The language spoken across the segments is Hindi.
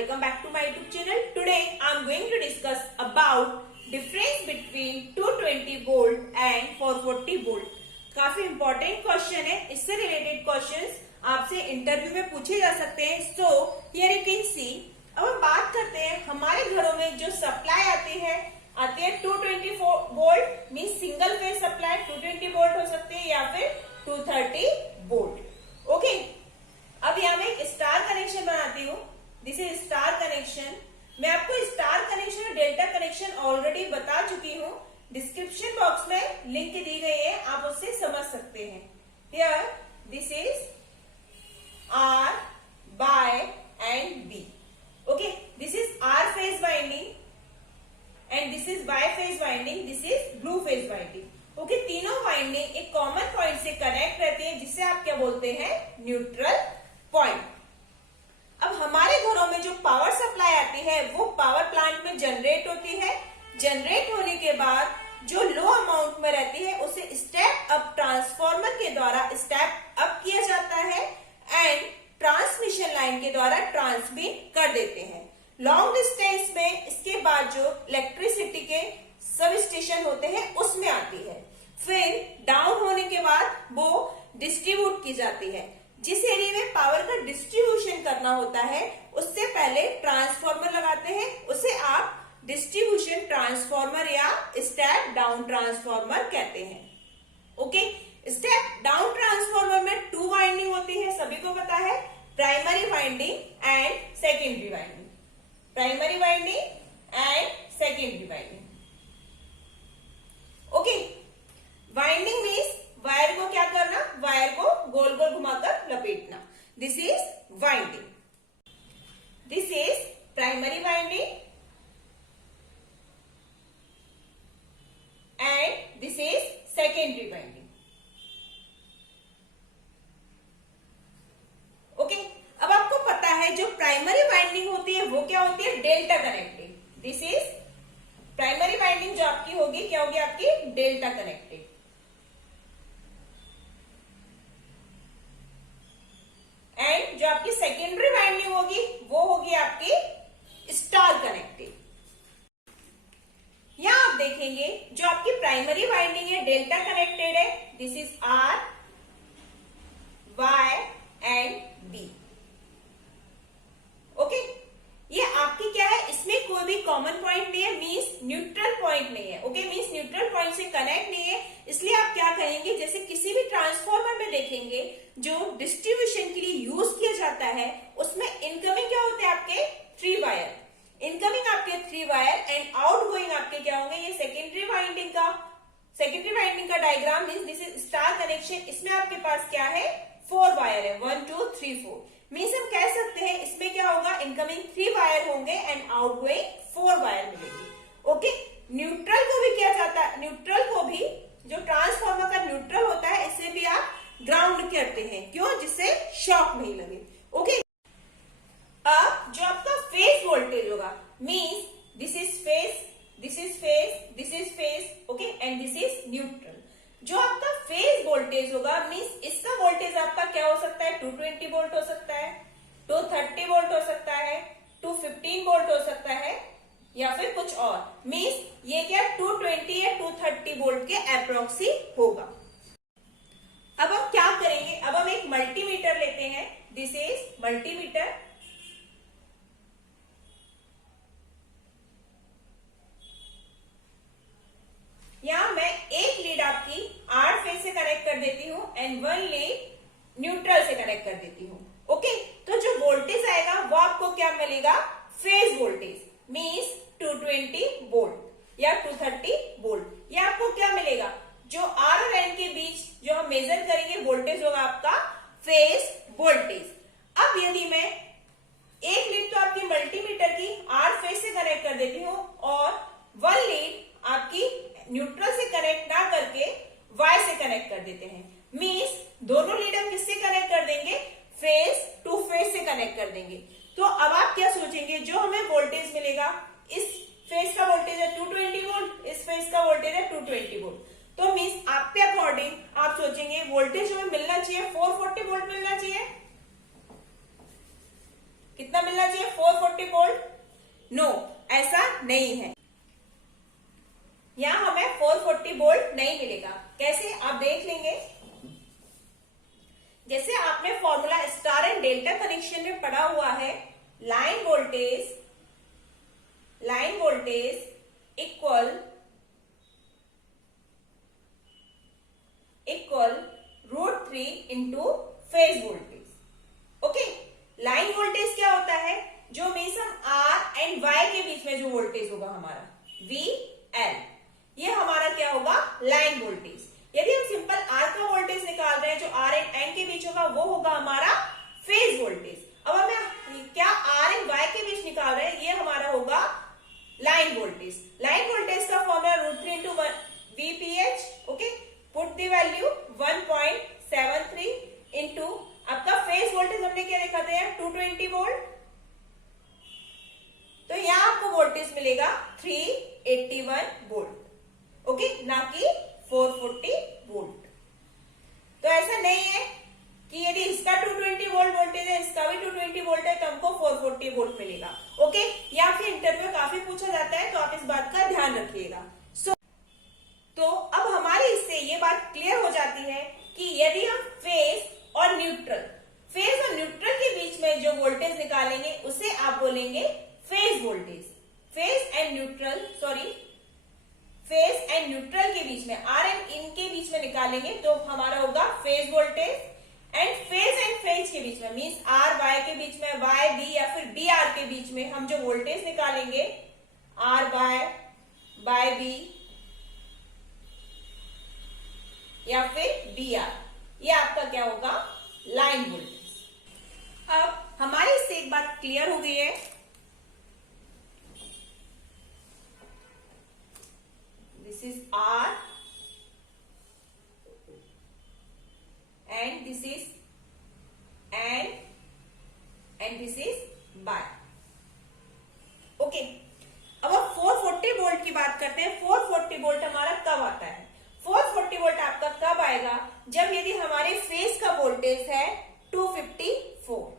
welcome back to my YouTube channel. Today I am going to discuss about difference between 220 volt and 440 volt. काफी इंपॉर्टेंट क्वेश्चन है. इससे रिलेटेड क्वेश्चंस आपसे इंटरव्यू में पूछे जा सकते हैं. So here you can see. अब हम बात करते हैं हमारे घरों में जो सप्लाई आती है 220 volt mean single phase supply 220 volt हो सकती है या फिर 230 वोल्ट. ओके, अब यहाँ मैं एक स्टार कनेक्शन बनाती हूँ. This is star connection. मैं आपको स्टार कनेक्शन और डेल्टा कनेक्शन ऑलरेडी बता चुकी हूँ. डिस्क्रिप्शन बॉक्स में लिंक दी गई है, आप उससे समझ सकते हैं. Here this is R Y and B. Okay, this is R phase winding and this is Y phase winding. This is blue phase winding. Okay, तीनों वाइंडिंग एक कॉमन पॉइंट से कनेक्ट रहती है जिसे आप क्या बोलते हैं, न्यूट्रल पॉइंट. अब हमारे घरों में जो पावर सप्लाई आती है वो पावर प्लांट में जनरेट होती है. जनरेट होने के बाद जो लो अमाउंट में रहती है उसे स्टेप अप ट्रांसफॉर्मर के द्वारा स्टेप अप किया जाता है एंड ट्रांसमिशन लाइन के द्वारा ट्रांसमिट कर देते हैं. लॉन्ग डिस्टेंस में इसके बाद जो इलेक्ट्रिसिटी के सब स्टेशन होते हैं उसमें आती है. फिर डाउन होने के बाद वो डिस्ट्रीब्यूट की जाती है. जिस एरिया में पावर का डिस्ट्रीब्यूशन करना होता है उससे पहले ट्रांसफॉर्मर लगाते हैं. उसे आप डिस्ट्रीब्यूशन ट्रांसफॉर्मर या स्टेप डाउन ट्रांसफॉर्मर कहते हैं. ओके, स्टेप डाउन ट्रांसफॉर्मर में 2 वाइंडिंग होती है, सभी को पता है. Primary winding and secondary winding. Primary winding and secondary winding. Okay, winding means wire को क्या करना, वायर को गोल गोल घुमाकर लपेटना. This is winding. This is primary winding and this is secondary winding. Okay, अब आपको पता है जो प्राइमरी वाइंडिंग होती है वो क्या होती है, delta connected. This is primary winding जो आपकी होगी क्या होगी, आपकी डेल्टा कनेक्टेड. एंड जो आपकी सेकेंडरी वाइंडिंग होगी वो होगी आपकी स्टार कनेक्टेड. यहां आप देखेंगे जो आपकी प्राइमरी वाइंडिंग है डेल्टा कनेक्टेड है. This is R Y and B. Okay, ये आपकी क्या है, इसमें कोई भी कॉमन पॉइंट नहीं है, मींस न्यूट्रल पॉइंट नहीं है. ओके, मींस न्यूट्रल पॉइंट से कनेक्ट नहीं है. इसलिए आप क्या कहेंगे, जैसे किसी भी ट्रांसफॉर्मर में देखेंगे जो डिस्ट्रीब्यूशन के लिए यूज किया जाता है उसमें इनकमिंग क्या होते हैं आपके 3 वायर. इनकमिंग आपके 3 वायर एंड आउटगोइंग आपके क्या होंगे, ये सेकेंडरी वाइंडिंग का diagram means this is star connection. इसमें आपके पास क्या है, 4 वायर है, 1 2 3 4. मीन्स हम कह सकते हैं इसमें क्या होगा, इनकमिंग 3 वायर होंगे एंड आउटगोइंग 4 वायर मिलेंगे. ओके, न्यूट्रल को भी किया जाता है, न्यूट्रल को भी जो ट्रांसफार्मर का न्यूट्रल होता है इसे भी आप ग्राउंड करते हैं. क्यों, जिससे शॉक नहीं लगे. ओके, अब जो आपका फेज वोल्टेज होगा means this is phase, this is phase, this is phase. Okay, and this is neutral. जो आपका फेज वोल्टेज होगा मीन्स इसका वोल्टेज आपका क्या हो सकता है, 220 वोल्ट हो सकता है, 230 वोल्ट हो सकता है, 215 वोल्ट हो सकता है या फिर कुछ और. मीन्स ये क्या 220 या 230 वोल्ट के अप्रोक्सी होगा. अब हम क्या करेंगे, अब हम एक मल्टीमीटर लेते हैं. This is multimeter. यहां मैं एक लीड आपकी आर फेज से कनेक्ट कर देती हूं एंड 1 लीड न्यूट्रल से कनेक्ट कर देती हूं. ओके, तो जो वोल्टेज आएगा वो आपको क्या मिलेगा, फेज वोल्टेज मीन्स 220 वोल्ट या 230 वोल्ट. ये आपको क्या मिलेगा, जो आर और एन के बीच जो हम मेजर करेंगे वोल्टेज होगा आपका फेज वोल्टेज. अब यदि मैं एक लीड तो आपकी मल्टीमीटर की आर फेज से कनेक्ट कर देती हूँ और 1 लीड आपकी न्यूट्रल से कनेक्ट ना करके वाई से कनेक्ट कर देते हैं. मीन्स दोनों लीड हम किससे कनेक्ट कर देंगे, फेज टू फेज से कनेक्ट कर देंगे. तो अब आप क्या सोचेंगे, जो हमें वोल्टेज मिलेगा, इस फेज का वोल्टेज है 220 वोल्ट, इस फेज का वोल्टेज है 220 वोल्ट. तो मीन्स आपके अकॉर्डिंग आप सोचेंगे वोल्टेज हमें मिलना चाहिए 440 वोल्ट मिलना चाहिए. कितना मिलना चाहिए 440 वोल्ट? नो, ऐसा नहीं है। यहां हमें 440 वोल्ट नहीं मिलेगा। कैसे, आप देख लेंगे। जैसे आपने formula star and delta connection में पढ़ा हुआ है, line voltage equal √3 into phase voltage. Okay, line voltage क्या होता है? जो मीन्स हम आर एंड वाई के बीच में जो वोल्टेज होगा हमारा VL, ये हमारा क्या होगा? Line voltage. यदि हम सिंपल आर का वोल्टेज निकाल रहे हैं, जो आर एंड एन के बीच होगा, वो होगा हमारा फेज वोल्टेज। अब हमें क्या आर एंड वाई के बीच निकाल रहे हैं, ये हमारा होगा लाइन वोल्टेज। लाइन वोल्टेज का formula √3 into VPH। Okay, put the value 1.73 into आपका फेज वोल्टेज हमने क्या लिखा था? 220 वोल्ट। तो यहां आपको वोल्टेज मिलेगा 381 वोल्ट। ओके, ना कि 440 वोल्ट। तो ऐसा नहीं है कि यदि इसका 220 वोल्ट वोल्टेज है, इसका भी 220 वोल्ट है, तो हमको 440 वोल्ट मिलेगा। ओके, या फिर इंटरव्यू में काफी पूछा जाता है, तो आप इस बात का ध्यान रखिएगा। तो अब हमारी इससे ये बात क्लियर हो जाती है कि यदि हम फेज और न्यूट्रल के बीच में जो वोल्टेज निकालेंगे, उसे आप बोलेंगे phase voltage. Phase and neutral के बीच में, आर एंड इन के बीच में निकालेंगे तो हमारा होगा फेज वोल्टेज। एंड फेज के बीच में मीन्स आर वाई के बीच में, वाई बी या फिर बी आर के बीच में हम जो वोल्टेज निकालेंगे, आर बाय बी या फिर बी आर, ये आपका क्या होगा? Line voltage. अब हमारी इससे एक बात क्लियर हो गई है। This is R and this is and this is Y. Okay, अब 440 वोल्ट की बात करते हैं। 440 वोल्ट हमारा कब आता है? 440 वोल्ट आपका कब आएगा? जब यदि हमारे फेज का वोल्टेज है 254,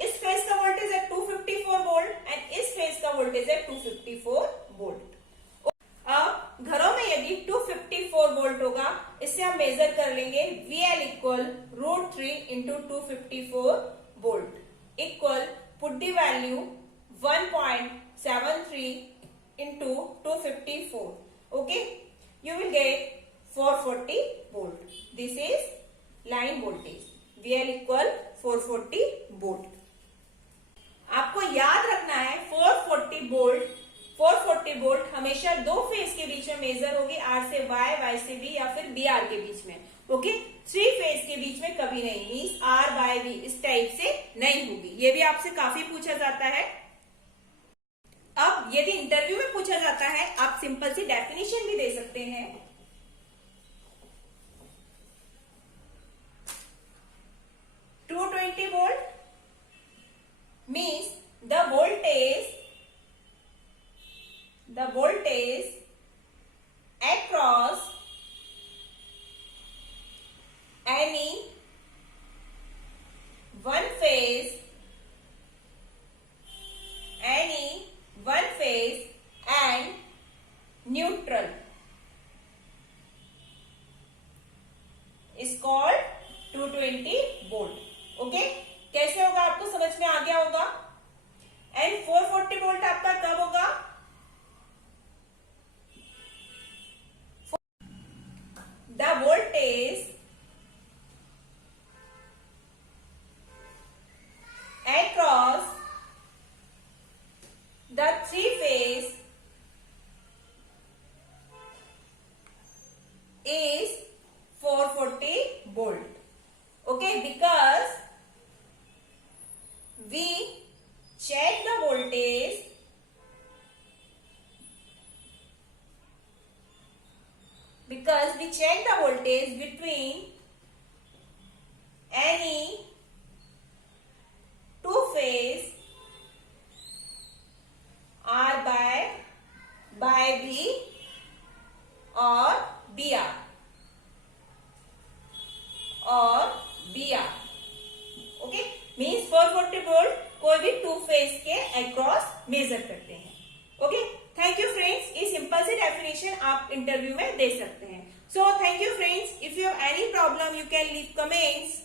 इस फेज का वोल्टेज है 254 वोल्ट एंड इस फेज का वोल्टेज है 254 वोल्ट। अब घरों में यदि 254 वोल्ट होगा, इससे हम मेजर कर लेंगे VL equal √3 into 254 volt equal, put the value 1.73 into 254। Okay, you will get 440 volt. This is line voltage. VL equal 440 volt. आपको याद रखना है 440 वोल्ट हमेशा दो फेज के बीच में मेजर होगी, आर से वाई, वाई से बी या फिर बी आर के बीच में। ओके, 3 फेज के बीच में कभी नहीं, मीन्स आर बाय बी इस टाइप से नहीं होगी। ये भी आपसे काफी पूछा जाता है। अब यदि इंटरव्यू में पूछा जाता है, आप सिंपल सी डेफिनेशन भी दे सकते हैं। 220 volt means the voltage across any one phase and neutral is called 220 volt. Okay, कैसे होगा आपको समझ में आ गया होगा। एंड 440 वोल्ट आपका कब होगा? The voltage across the 3 phase is 440 volt. Okay, because we check the voltage between any two phase R by B or BR or BR. Okay, means 440 volt कोई भी टू फेज के अक्रॉस मेजर करते हैं. Okay, thank you friends. ये सिंपल सी डेफिनेशन आप इंटरव्यू में दे सकते हैं. So thank you friends. If you have any problem you can leave comments.